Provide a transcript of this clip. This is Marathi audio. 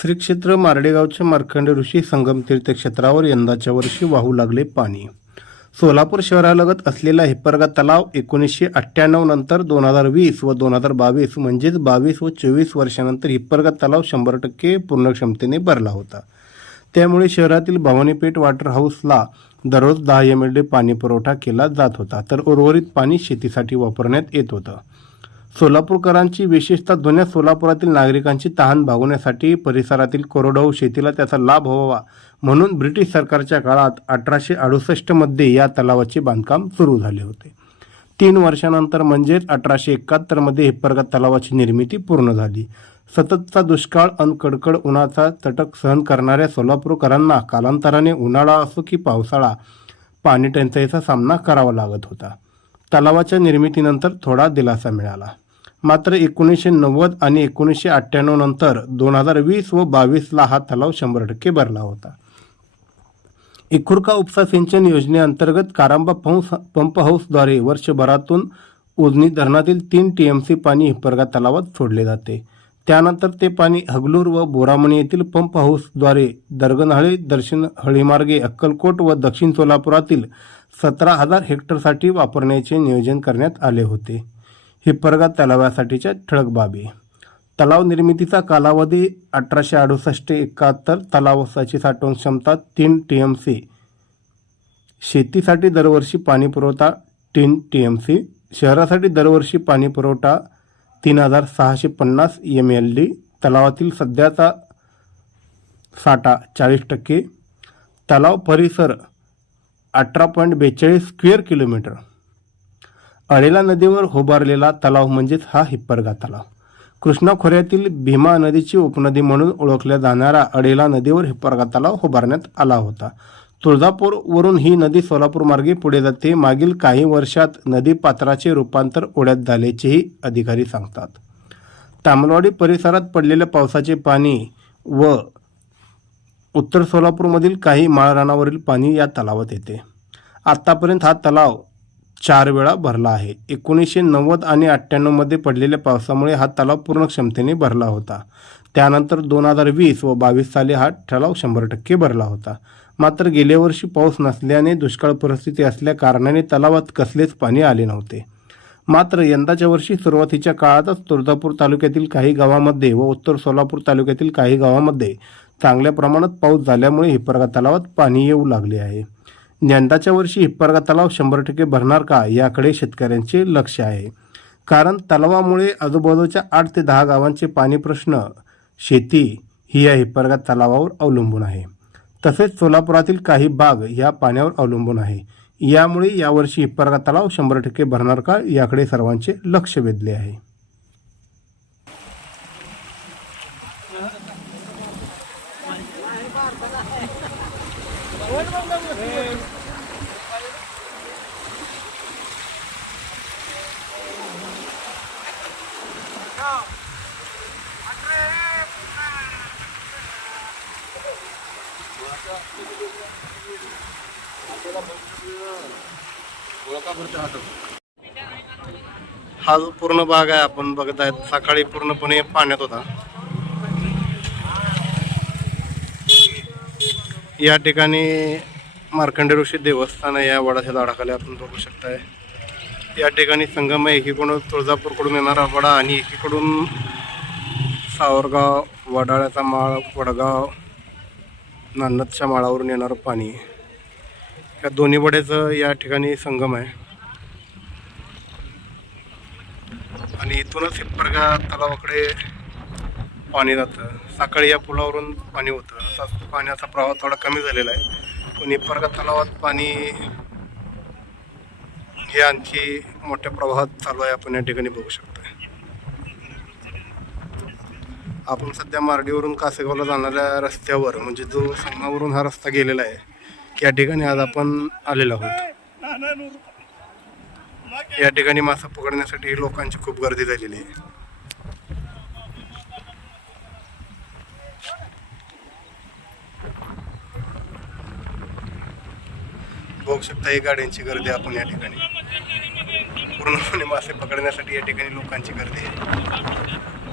श्री क्षेत्र मार्डेगावच्या मार्कंड ऋषी संगम तीर्थक्षेत्रावर यंदाच्या वर्षी वाहू लागले पाणी. सोलापूर शहरालगत असलेला हिप्परगा तलाव एकोणीसशे अठ्ठ्याण्णव नंतर दोन हजार वीस व दोन हजार बावीस म्हणजेच बावीस व चोवीस वर्षानंतर हिप्परगा तलाव शंभर टक्के पूर्ण क्षमतेने भरला होता. त्यामुळे शहरातील भवानीपेठ वॉटर हाऊसला दररोज दहा एम एल डी पाणी पुरवठा केला जात होता. तर उर्वरित पाणी शेतीसाठी वापरण्यात येत होतं. सोलापूरकरांची विशेषतः जुन्या सोलापुरातील नागरिकांची तहान भागवण्यासाठी परिसरातील कोरडवाहू शेतीला त्याचा लाभ व्हावा म्हणून ब्रिटिश सरकारच्या काळात अठराशे अडुसष्टमध्ये या तलावाचे बांधकाम सुरू झाले होते. तीन वर्षानंतर म्हणजेच अठराशे एकाहत्तरमध्ये हिप्परगा तलावाची निर्मिती पूर्ण झाली. सततचा दुष्काळ अन कडकड उन्हाचा चटक सहन करणाऱ्या सोलापूरकरांना कालांतराने उन्हाळा असो की पावसाळा पाणी टंचाईचा सामना करावा लागत होता. तलावाच्या निर्मितीनंतर थोडा दिलासा मिळाला. मात्र एकोणीसशे नव्वद आणि एकोणीसशे अठ्ठ्याण्णव नंतर दोन हजार वीस व बावीसला हा तलाव शंभर टक्के भरला होता. इखुरका उपसा सिंचन योजनेअंतर्गत कारांबा पंप पंप हाऊसद्वारे वर्षभरातून उजनी धरणातील तीन टी एम सी पाणी हिपरगा तलावात सोडले जाते. त्यानंतर ते पाणी हगलूर व बोरामणी येथील पंप हाऊसद्वारे दर्गनहळी दर्शन हळीमार्गे अक्कलकोट व दक्षिण सोलापुरातील सतरा हजार हेक्टरसाठी वापरण्याचे नियोजन करण्यात आले होते. हिप्परगा तलावासाठीच्या ठळक बाबी. तलाव निर्मितीचा कालावधी अठराशे अडुसष्ट एकाहत्तर तलावासाची साठवण क्षमता तीन टी एम सी शेतीसाठी दरवर्षी पाणी पुरवठा तीन टी एम सी शहरासाठी दरवर्षी पाणी पुरवठा तीन हजार सहाशे पन्नास एम एल डी तलावातील सध्याचा साठा चाळीस टक्के. तलाव परिसर अठरा पॉईंट बेचाळीस स्क्वेअर किलोमीटर. अळेला नदीवर उभारलेला तलाव म्हणजेच हा हिप्परगा तलाव. कृष्णा खोऱ्यातील भीमा नदीची उपनदी म्हणून ओळखल्या जाणारा अडेला नदीवर हिप्परगा तलाव उभारण्यात आला होता. तुळजापूरवरून ही नदी सोलापूर मार्गे पुढे जाते. मागील काही वर्षात नदी पात्राचे रूपांतर ओढ्यात झाल्याचेही अधिकारी सांगतात. तामलवाडी परिसरात पडलेल्या पावसाचे पाणी व उत्तर सोलापूरमधील काही माळरानावरील पाणी या तलावात येते. आत्तापर्यंत हा तलाव चार वेळा भरला आहे. एकोणीसशे नव्वद आणि अठ्ठ्याण्णवमध्ये पडलेल्या पावसामुळे हा तलाव पूर्ण क्षमतेने भरला होता. त्यानंतर दोन हजार वीस व बावीस साली हा तलाव शंभर टक्के भरला होता. मात्र गेल्या वर्षी पाऊस नसल्याने दुष्काळ परिस्थिती असल्या कारणाने तलावात कसलेच पाणी आले नव्हते. मात्र यंदाच्या वर्षी सुरुवातीच्या काळातच तुळजापूर तालुक्यातील काही गावामध्ये व उत्तर सोलापूर तालुक्यातील काही गावामध्ये चांगल्या प्रमाणात पाऊस झाल्यामुळे हिप्परगा तलावात पाणी येऊ लागले आहे. यंदाच्या वर्षी हिप्परगा तलाव शंभर टक्के भरणार का याकडे शेतकऱ्यांचे लक्ष आहे. कारण तलावामुळे आजूबाजूच्या आठ ते दहा गावांचे पाणी प्रश्न शेती ही या हिप्परगा तलावावर अवलंबून आहे. तसेच सोलापुरातील काही बाग या पाण्यावर अवलंबून आहे. यामुळे यावर्षी हिप्परगा तलाव शंभर टक्के भरणार का याकडे सर्वांचे लक्ष वेधले आहे. हा जो पूर्ण भाग आहे आपण बघत आहेत सकाळी पूर्णपणे पाण्यात होता. या ठिकाणी मार्कंड ऋषी देवस्थान आहे. या वडाच्या झाडाखाली आपण बघू शकताय. या ठिकाणी संगम आहे. एकीकडून तुळजापूरकडून येणारा वडा आणि एकीकडून सावरगाव वडाळ्याचा माळ वडगाव नान्नतच्या माळावरून येणारं पाणी. या दोन्ही वड्याचं या ठिकाणी संगम आहे. आणि इथूनच हिप्परगा तलावाकडे पाणी जातं. सकाळी या पुलावरून पाणी होतं. आता पाण्याचा प्रवाह थोडा कमी झालेला आहे. पण हिप्परगा तलावात पाणी हे आणखी मोठ्या प्रवाहात चालू आहे. आपण या ठिकाणी बघू शकतो आपण सध्या मार्डीवरून कासेगावला जाणाऱ्या रस्त्यावर म्हणजे जो संगमावरून हा रस्ता गेलेला आहे या ठिकाणी आज आपण आलेलो आहोत. या ठिकाणी मासा पकडण्यासाठी लोकांची खूप गर्दी झालेली आहे. बघू शकता ही गाड्यांची गर्दी आपण या ठिकाणी पूर्णपणे मासे पकडण्यासाठी या ठिकाणी लोकांची गर्दी आहे.